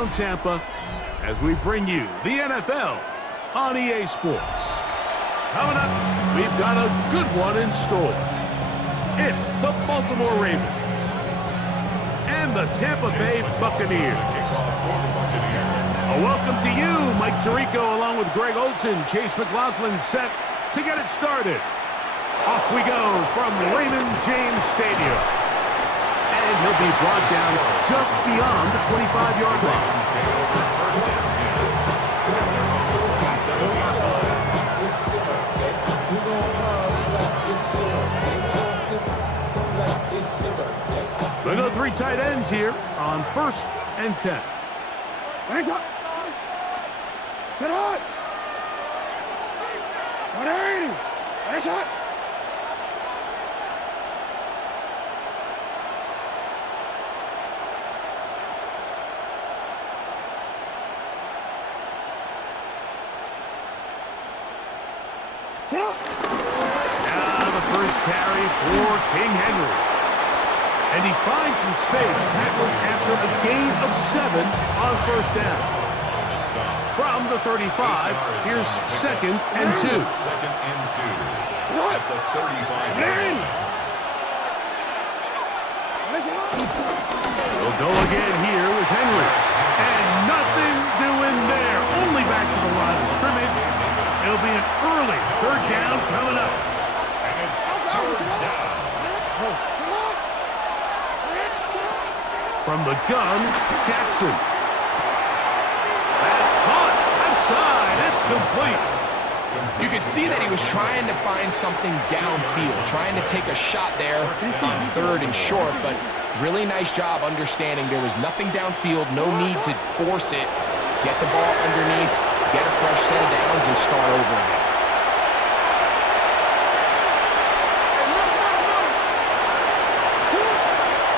downtown Tampa as we bring you the NFL on EA Sports. Coming up, we've got a good one in store. It's the Baltimore Ravens and the Tampa Bay Buccaneers. A welcome to you, Mike Tirico, along with Greg Olson. Chase McLaughlin set to get it started. Off we go from Raymond James Stadium. And he'll be brought down just beyond the 25-yard line. We go 3 tight ends here on 1st and 10. Sit on! 180! Nice shot! Now the first carry for King Henry. And he finds some space tackled after a gain of 7 on 1st down. From the 35, here's 2nd and 2. 2nd and 2 at the 35. We'll go again here with Henry. And nothing doing there. Only back to the line of scrimmage. It'll be an early 3rd down coming up. And it's 3rd down. From the gun, Jackson. That's caught. Left side. It's complete. You could see that he was trying to find something downfield, trying to take a shot there on 3rd and short, but really nice job understanding there was nothing downfield, no need to force it. Get the ball underneath, get a fresh set of downs, and start over again.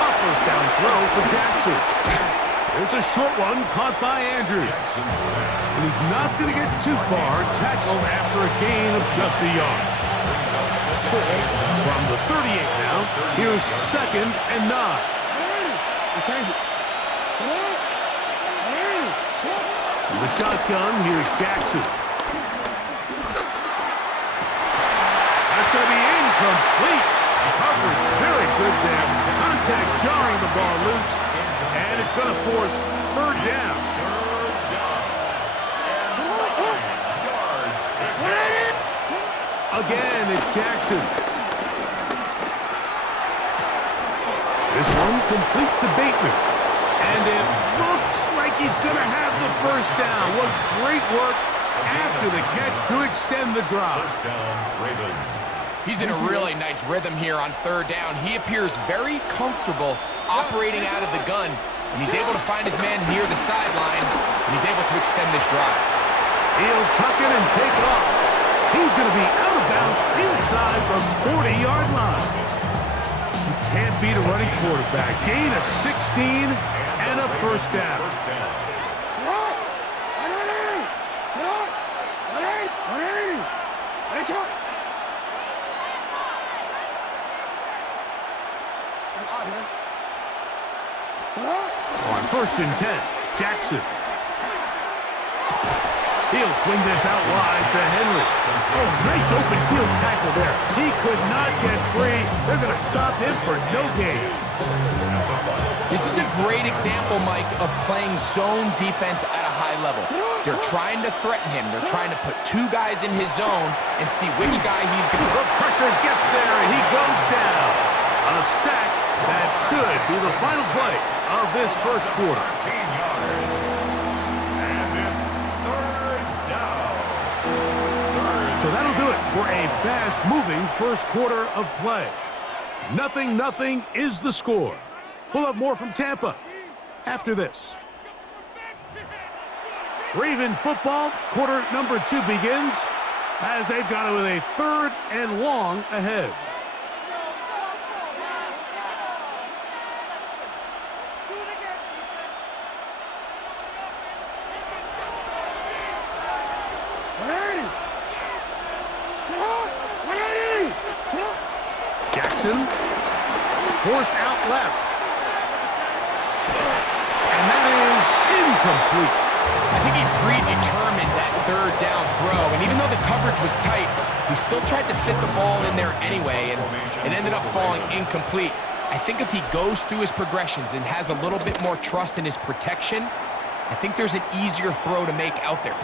A 1st down throw for Jackson. There's a short one caught by Andrews. And he's not going to get too far, tackled after a gain of just a yard. From the 38 now, here's 2nd and 9. From the shotgun, here's Jackson. That's going to be incomplete. Coverage very good there. Contact jarring the ball loose. And it's going to force 3rd down. Again, it's Jackson. This one complete to Bateman. And it looks like he's going to have the 1st down. What great work after the catch to extend the drive. 1st down, Ravens. He's in a really nice rhythm here on 3rd down. He appears very comfortable operating out of the gun, and he's able to find his man near the sideline, and he's able to extend this drive. He'll tuck it and take off. He's going to be out of bounds inside the 40-yard line. You can't beat a running quarterback. Gain of 16 and a 1st down. On 1st and 10, Jackson. He'll swing this out wide to Henry. Oh, nice open field tackle there. He could not get free. They're going to stop him for no gain. This is a great example, Mike, of playing zone defense at a high level. They're trying to threaten him. They're trying to put 2 guys in his zone and see which guy he's going to... The pressure gets there, and he goes down. A sack that should be the final play of this 1st quarter. 13 yards. And it's 3rd down. So that'll do it for a fast-moving 1st quarter of play. 0-0 is the score. We'll have more from Tampa after this. Raven football, quarter number 2 begins as they've got it with a 3rd and long ahead. Jackson, forced out left. And that is incomplete. I think he predetermined that third down throw, and even though the coverage was tight, he still tried to fit the ball in there anyway, and it ended up falling incomplete. I think if he goes through his progressions and has a little bit more trust in his protection, I think there's an easier throw to make out there.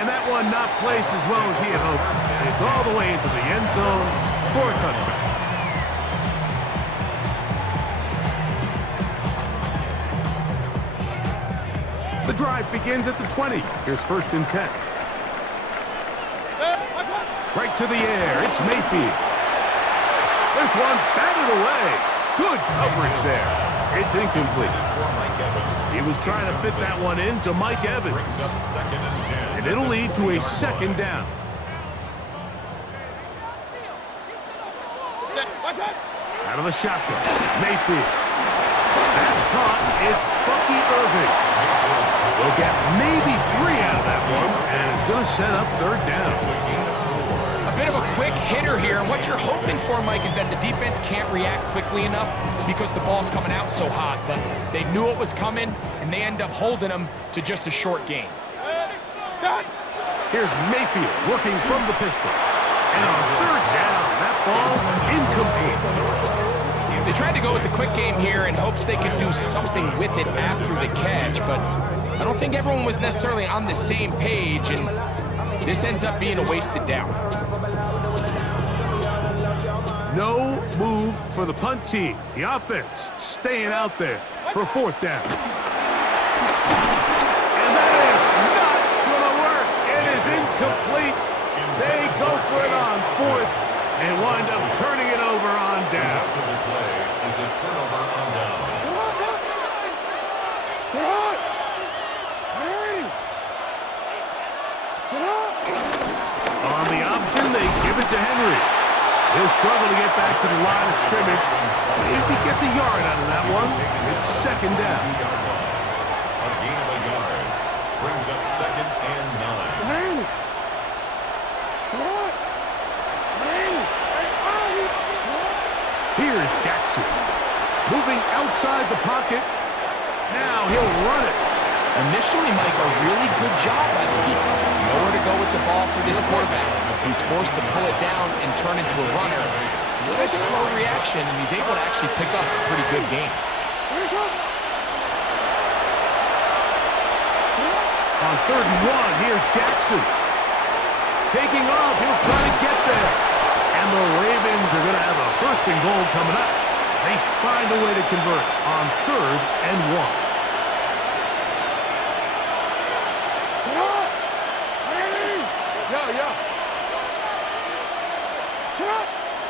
And that one not placed as well as he had hoped. And it's all the way into the end zone for a touchback. The drive begins at the 20. Here's 1st and 10. Right to the air. It's Mayfield. This one batted away. Good coverage there. It's incomplete. He was trying to fit that one into Mike Evans. And it'll lead to a 2nd down. Out of the shotgun. Mayfield. That's caught. It's Bucky Irving. They'll get maybe 3 out of that one, and it's going to set up 3rd down. A bit of a quick hitter here, and what you're hoping for, Mike, is that the defense can't react quickly enough because the ball's coming out so hot, but they knew it was coming, and they end up holding them to just a short gain. Here's Mayfield working from the pistol. And on 3rd down, that ball's incomplete. They tried to go with the quick game here in hopes they could do something with it after the catch, but I don't think everyone was necessarily on the same page, and this ends up being a wasted down. No move for the punt team. The offense staying out there for 4th down. And that is not going to work. It is incomplete. They go for it on 4th and wind up turning it over on down. On the option, they give it to Henry. He'll struggle to get back to the line of scrimmage. Maybe gets a yard out of that one. It's 2nd down. A gain of a yard brings up 2nd and 9. Here's Jackson. Moving outside the pocket. Now he'll run it. Initially, Mike, a really good job by the defense. Nowhere to go with the ball for this quarterback. He's forced to pull it down and turn into a runner. A little slow reaction, and he's able to actually pick up a pretty good game. On 3rd and 1, here's Jackson. Taking off, he'll try to get there. And the Ravens are going to have a 1st and goal coming up. They find a way to convert on 3rd and 1.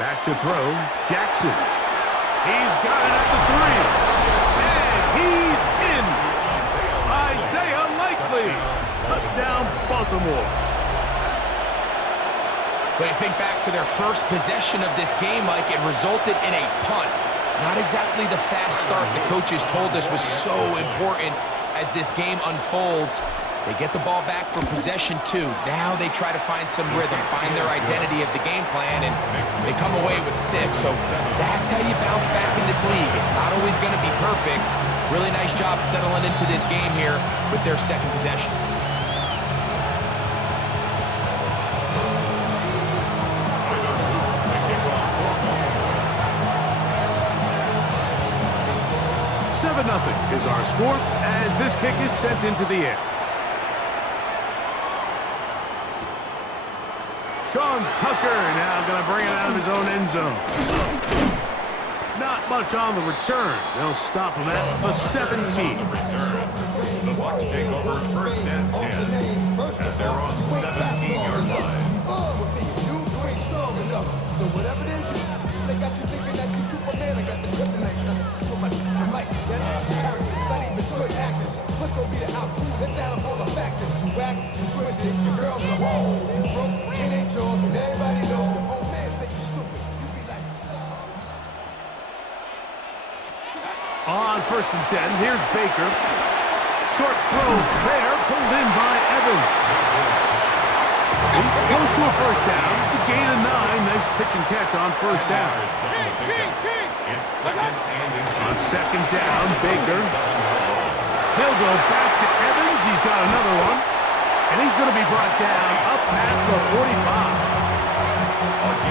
Back to throw, Jackson. He's got it at the 3. And he's in. Isaiah Likely. Touchdown, Baltimore. But I think back to their first possession of this game, Mike, it resulted in a punt. Not exactly the fast start the coaches told us was so important as this game unfolds. They get the ball back for possession 2. Now they try to find some rhythm, find their identity of the game plan, and they come away with 6. So that's how you bounce back in this league. It's not always going to be perfect. Really nice job settling into this game here with their 2nd possession. Seven 7-0 is our score as this kick is sent into the air. Sean Tucker now going to bring it out of his own end zone. Not much on the return. They'll stop him at the 17. The Bucs take over 1st and 10. And they're on 17-yard line. You ain't strong enough. So whatever it is, they got you thinking that you Superman. I got the kryptonite. So much like that. Not even good actors. What's gonna be the outcome? Let's add up all the factors. You whack, you twisted, your girls are broke, it ain't yours, and everybody know your own man say you stupid. You be like, On 1st and 10, here's Baker. Short throw there, pulled in by Evans. He's close to a 1st down. It's a gain of 9. Nice pitch and catch on 1st down. It's 2nd and On 2nd down, Baker He'll go back to Evans. He's got another one. And he's going to be brought down up past the 45.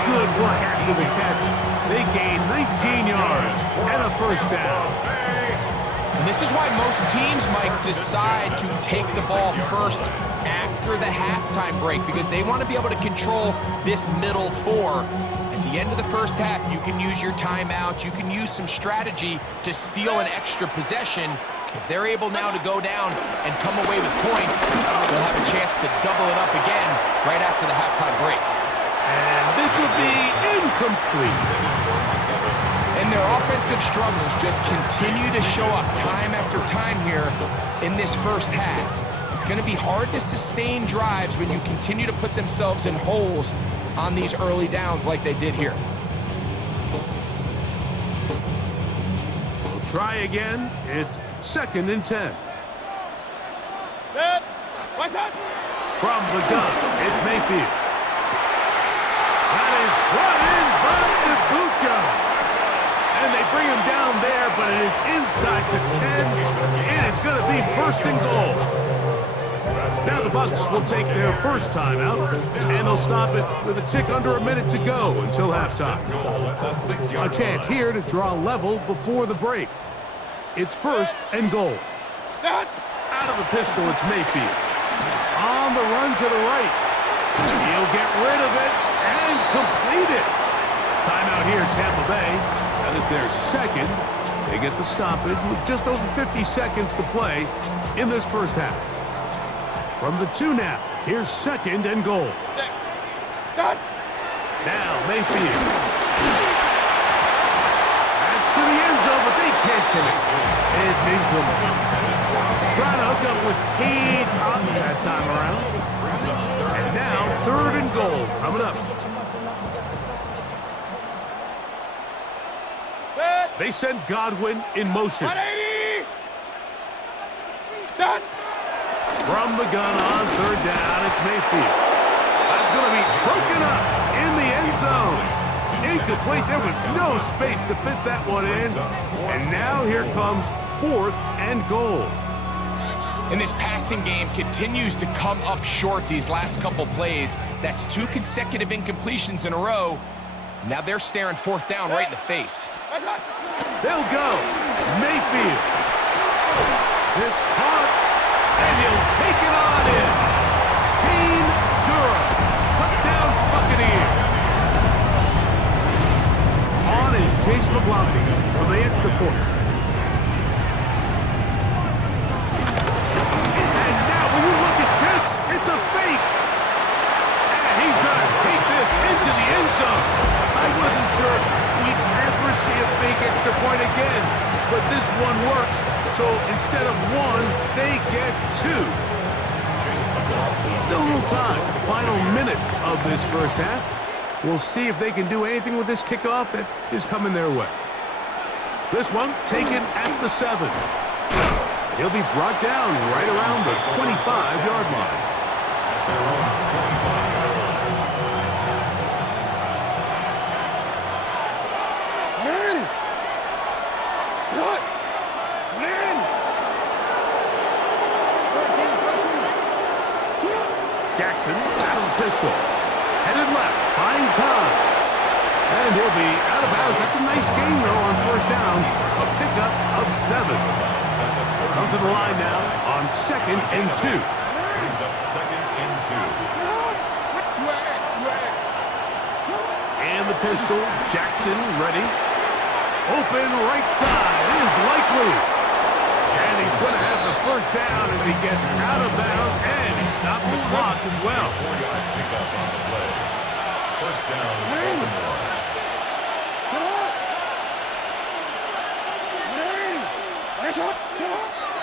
Good work after the catch. They gain 19 yards and a first down. And this is why most teams might decide to take the ball first after the halftime break, because they want to be able to control this middle four. At the end of the first half, you can use your timeout. You can use some strategy to steal an extra possession. If they're able now to go down and come away with points, they'll have a chance to double it up again right after the halftime break. And this will be incomplete. And their offensive struggles just continue to show up time after time here in this first half. It's going to be hard to sustain drives when you continue to put themselves in holes on these early downs like they did here. We'll try again. It's 2nd and 10. From the gun, it's Mayfield. That is brought in by Ibuka. And they bring him down there, but it is inside the 10. It is going to be 1st and goal. Now the Bucs will take their first timeout, and they'll stop it with a tick under a minute to go until halftime. A chance here to draw level before the break. It's 1st and goal. Out of the pistol, it's Mayfield. On the run to the right. He'll get rid of it and complete it. Timeout here, Tampa Bay. That is their 2nd. They get the stoppage with just over 50 seconds to play in this first half. From the 2 now, here's 2nd and goal. Now Mayfield. That's to the end zone, but they can't connect. It's incomplete. Trying to hook up with Cade Otton that time around. And now 3rd and goal coming up. They send Godwin in motion. 180! From the gun on 3rd down, it's Mayfield. That's going to be broken up in the end zone. Incomplete. There was no space to fit that one in. And now here comes 4th and goal. And this passing game continues to come up short these last couple plays. That's 2 consecutive incompletions in a row. Now they're staring 4th down right in the face. They'll go. Mayfield. This caught, and he'll take it on in. Dean Durham. Touchdown Buccaneers. On is Chase McLaughlin for the extra point. And now when you look at this, it's a fake. And he's going to take this into the end zone. I wasn't sure we'd ever see a fake extra point again, but this one works. So instead of 1, they get 2. Still a little time. Final minute of this first half. We'll see if they can do anything with this kickoff that is coming their way. This one taken at the 7. He'll be brought down right around the 25-yard line. Jackson out of the pistol. Headed left, buying time. And he'll be out of bounds. That's a nice gain, though, on 1st down. A pickup of 7. They'll come to the line now on 2nd and 2. Brings up 2nd and 2. And the pistol, Jackson ready. Open right side is likely. And he's going to have the 1st down as he gets out of bounds, and he stopped the clock as well. 4-yard pickup on the play. 1st down, Baltimore.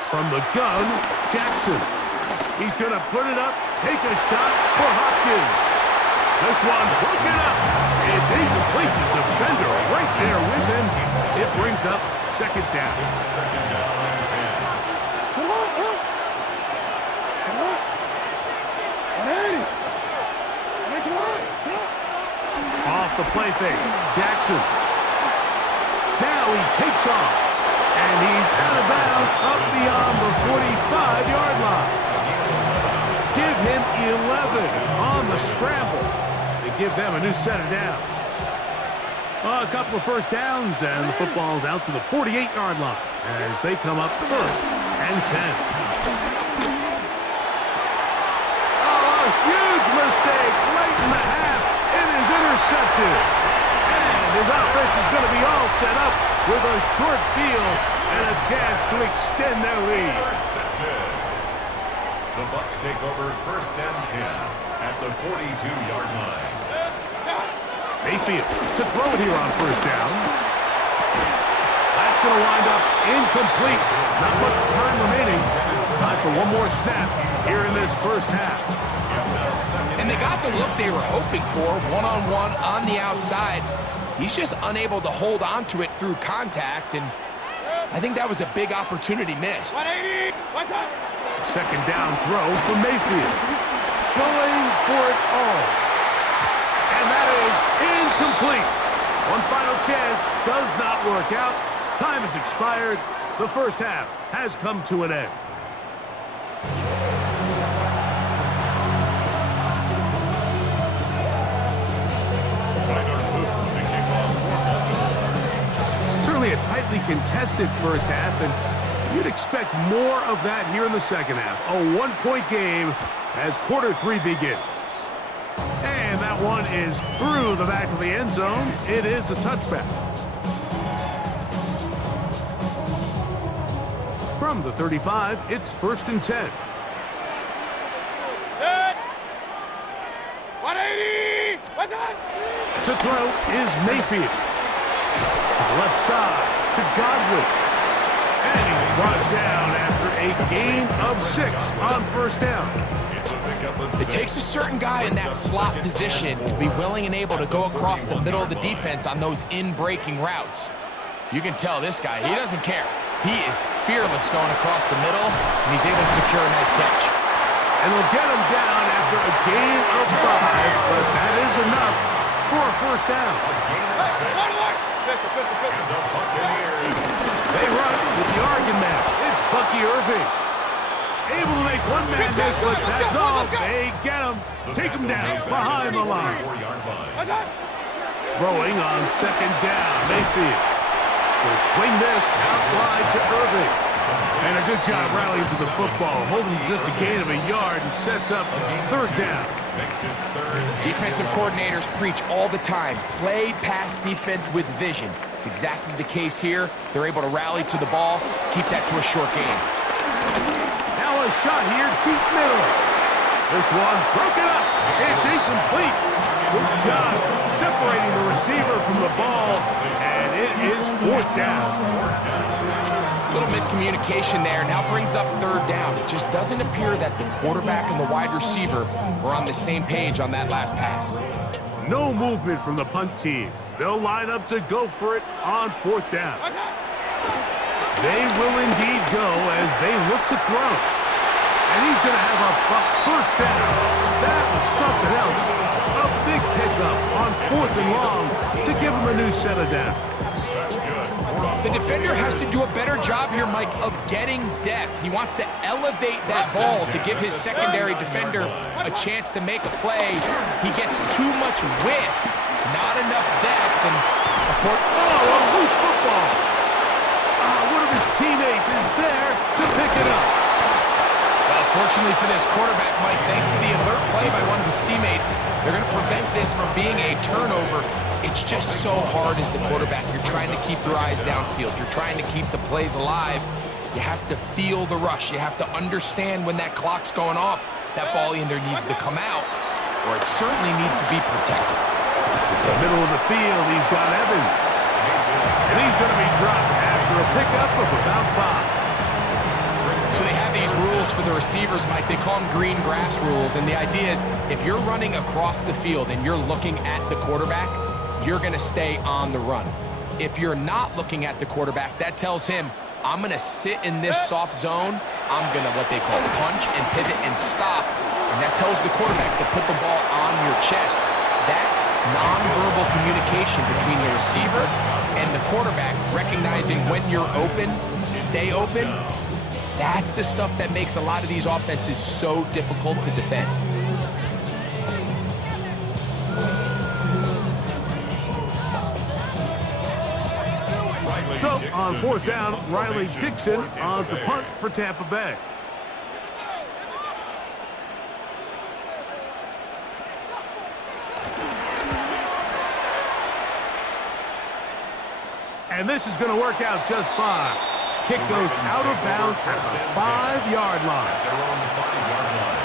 From the gun, Jackson. He's going to put it up, take a shot for Hopkins. This one broken up. It's incomplete. The defender right there with him. It brings up 2nd down. 2nd down and 10. Off the play fake, Jackson. Now he takes off. And he's out of bounds up beyond the 45-yard line. Give him 11 on the scramble to give them a new set of downs. A couple of first downs, and the football's out to the 48-yard line as they come up first and 10. Oh, a huge mistake late in the half. It is intercepted. And his offense is going to be all set up with a short field and a chance to extend their lead. Intercepted. The Bucs take over first and 10 at the 42-yard line. Mayfield to throw it here on first down. That's going to wind up incomplete. Not much time remaining. Time for one more snap here in this first half. And they got the look they were hoping for, one-on-one on the outside. He's just unable to hold on to it through contact, and I think that was a big opportunity missed. 180. Second down throw for Mayfield. Going for it all. And that is incomplete. One final chance does not work out. Time has expired. The first half has come to an end. Certainly a tightly contested first half, and you'd expect more of that here in the second half. A one-point game as quarter three begins. And that one is through the back of the end zone. It is a touchback. From the 35, it's first and 10. 180. What's that? To throw is Mayfield. To the left side, to Godwin. And he's brought down after a gain of 6 on first down. It takes a certain guy in that slot position to be willing and able to go across the middle of the defense on those in-breaking routes. You can tell this guy, he doesn't care. He is fearless going across the middle, and he's able to secure a nice catch. And we'll get him down after a gain of 5, but that is enough for a first down. They run with the Oregon man. It's Bucky Irving. Able to make one man miss, but that's all. They get him. Take him down behind the line. Throwing on second down. Mayfield will swing this out wide to Irving. And a good job rallying to the football, holding just a gain of a yard and sets up third down. Defensive coordinators preach all the time, play pass defense with vision. It's exactly the case here. They're able to rally to the ball, keep that to a short game. Now a shot here, deep middle. This one broken up. It's incomplete. Good job separating the receiver from the ball, and it is fourth down. A little miscommunication there, now brings up third down. It just doesn't appear that the quarterback and the wide receiver were on the same page on that last pass. No movement from the punt team. They'll line up to go for it on fourth down. They will indeed go as they look to throw. And he's going to have a Bucs first down. That was something else. A big pickup on fourth and long to give him a new set of downs. The defender has to do a better job here, Mike, of getting depth. He wants to elevate that ball to give his secondary defender a chance to make a play. He gets too much width, not enough depth, and a loose football. One of his teammates is there to pick it up. Well, fortunately for this quarterback, Mike, thanks to the alert play by one of his teammates, they're going to prevent this from being a turnover. It's just so hard as the quarterback. You're trying to keep your eyes downfield. You're trying to keep the plays alive. You have to feel the rush. You have to understand when that clock's going off. That ball either needs to come out or it certainly needs to be protected. The middle of the field, he's got Evans. And he's going to be dropped after a pickup of about 5. So they have these rules for the receivers, Mike. They call them green grass rules. And the idea is if you're running across the field and you're looking at the quarterback, you're going to stay on the run. If you're not looking at the quarterback, that tells him, I'm going to sit in this soft zone. I'm going to what they call punch and pivot and stop. And that tells the quarterback to put the ball on your chest. That nonverbal communication between the receiver and the quarterback, recognizing when you're open, stay open. That's the stuff that makes a lot of these offenses so difficult to defend. So, on fourth down, Riley Dixon on to punt for Tampa Bay. And this is going to work out just fine. Kick goes out of bounds at the 5-yard line. They're on the 5-yard line.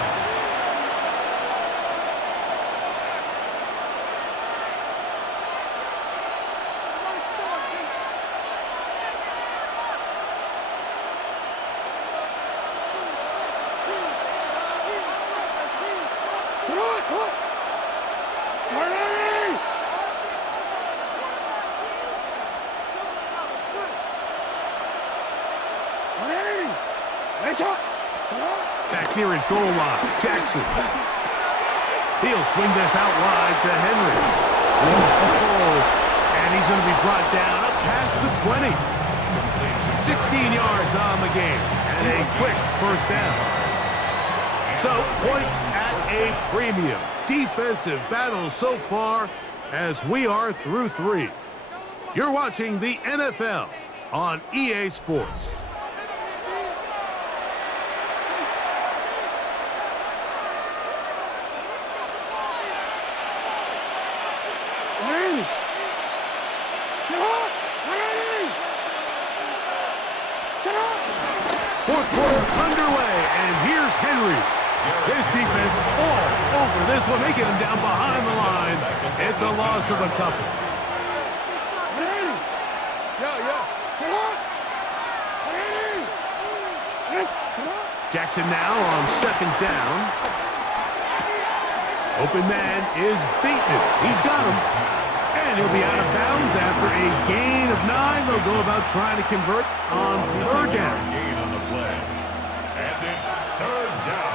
Back near his goal line, Jackson. He'll swing this out wide to Henry. Whoa. And he's going to be brought down up past the 20s. 16 yards on the game and a quick first down. So points at a premium. Defensive battle so far as we are through 3. You're watching the NFL on EA Sports. Fourth quarter underway, and here's Henry. His defense all over this one. They get him down behind the line. It's a loss of a couple. Jackson now on second down. Open man is Bateman. He's got him. And he'll be out of bounds after a gain of 9. They'll go about trying to convert on third down. Gain on the play. And it's third down.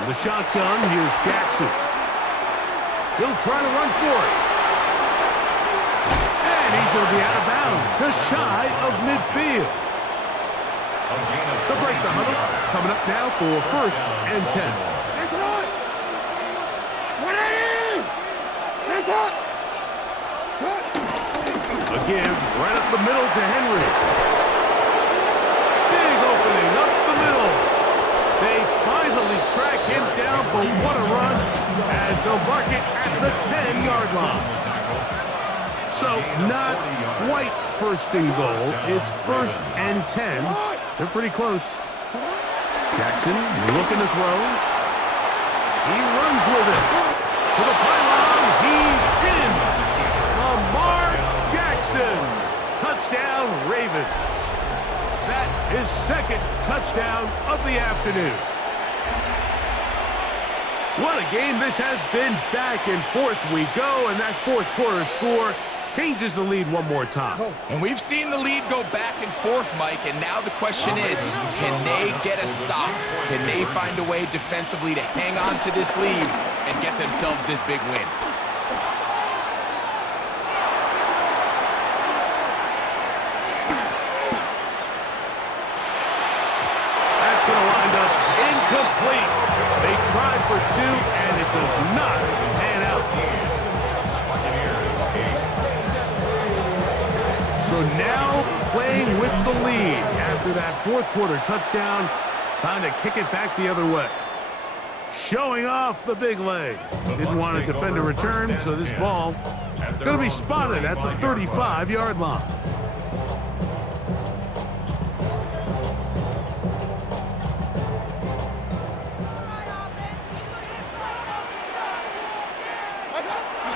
In the shotgun, here's Jackson. He'll try to run for it. And he's going to be out of bounds, just shy of midfield. They'll break the huddle. Coming up now for first and 10. A give right up the middle to Henry. Big opening up the middle. They finally track him down, but what a run as they'll mark it at the 10-yard line. So not quite first and goal. It's first and 10. They're pretty close. Jackson looking to throw. He runs with it. To the pylon. He's in. Lamar Jackson. Touchdown, Ravens. That is second touchdown of the afternoon. What a game this has been. Back and forth we go, and that fourth quarter score changes the lead one more time. And we've seen the lead go back and forth, Mike, and now the question is, can they get a stop? Can they find a way defensively to hang on to this lead and get themselves this big win? That's going to wind up incomplete. They tried for 2, and it does not pan out. So now playing with the lead after that fourth quarter touchdown. Time to kick it back the other way. Showing off the big leg. Didn't want to defend a return, so this ball going to be spotted at the 35-yard line.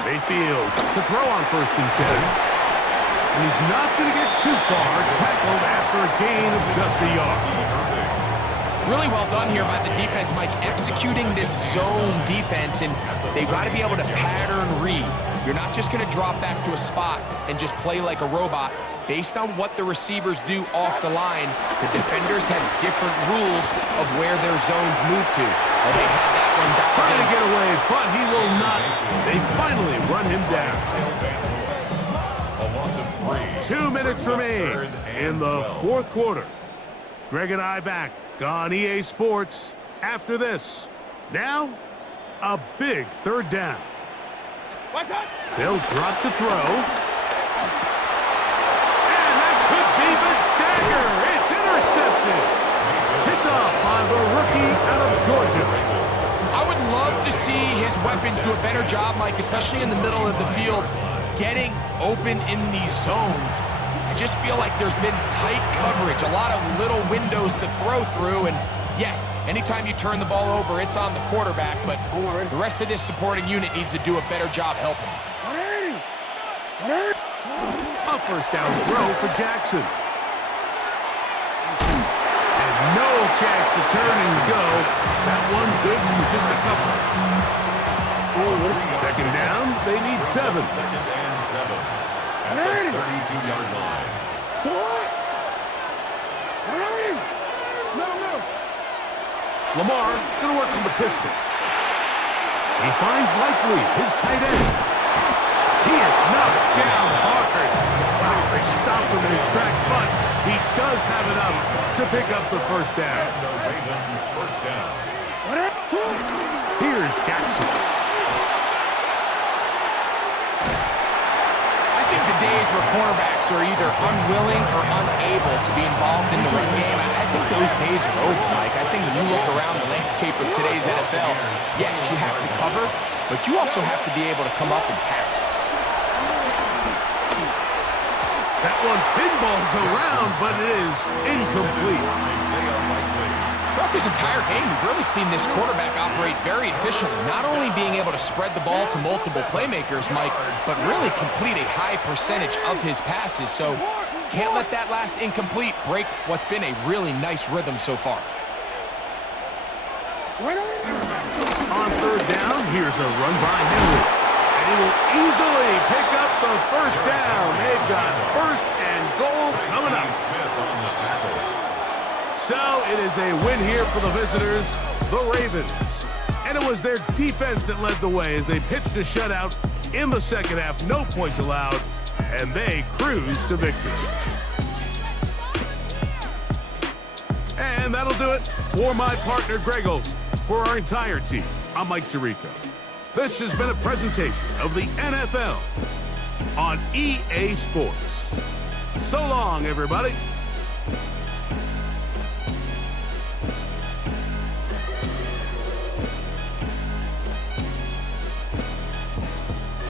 Mayfield to throw on first and 10. And he's not going to get too far, tackled after a gain of just a yard. Really well done here by the defense, Mike, executing this zone defense, and they've got to be able to pattern read. You're not just going to drop back to a spot and just play like a robot. Based on what the receivers do off the line, the defenders have different rules of where their zones move to. Oh, they have that one dialed Trying in. to get away, but he will not. They finally run him down. A loss of 3. 2 minutes remain in the fourth quarter. Greg and I back on EA Sports after this. Now, a big third down. What's up? They'll drop to throw. And that could be the dagger. It's intercepted. Picked off by the rookie out of Georgia. I would love to see his weapons do a better job, Mike, especially in the middle of the field, getting open in these zones. I just feel like there's been tight coverage, a lot of little windows to throw through, and yes, anytime you turn the ball over, it's on the quarterback, but the rest of this supporting unit needs to do a better job helping. A first down throw for Jackson. And no chance to turn and go. That one good for just a couple. Second down, they need 7. Second and 7 at the 32-yard line. Lamar gonna work from the pistol. He finds Likely, his tight end. He is knocked down hard. Wow, they stopped him in his tracks, but he does have enough to pick up the first down. And the Ravens first down. Here's Jackson. I think the days where cornerbacks are either unwilling or unable to be involved in the run game, I think those days are over, Mike. I think when you look around the landscape of today's NFL, yes, you have to cover, but you also have to be able to come up and tackle. That one pinballs around, but it is incomplete. Isaiah Likely. Throughout this entire game, we've really seen this quarterback operate very efficiently, not only being able to spread the ball to multiple playmakers, Mike, but really complete a high percentage of his passes. So can't let that last incomplete break what's been a really nice rhythm so far. On third down, here's a run by Henry. And he will easily pick up the first down. They've got first and goal coming up. Smith on the tackle. So it is a win here for the visitors, the Ravens. And it was their defense that led the way as they pitched a shutout in the second half. No points allowed, and they cruised to victory. And that'll do it for my partner, Greg Olson. For our entire team, I'm Mike Tirico. This has been a presentation of the NFL on EA Sports. So long, everybody.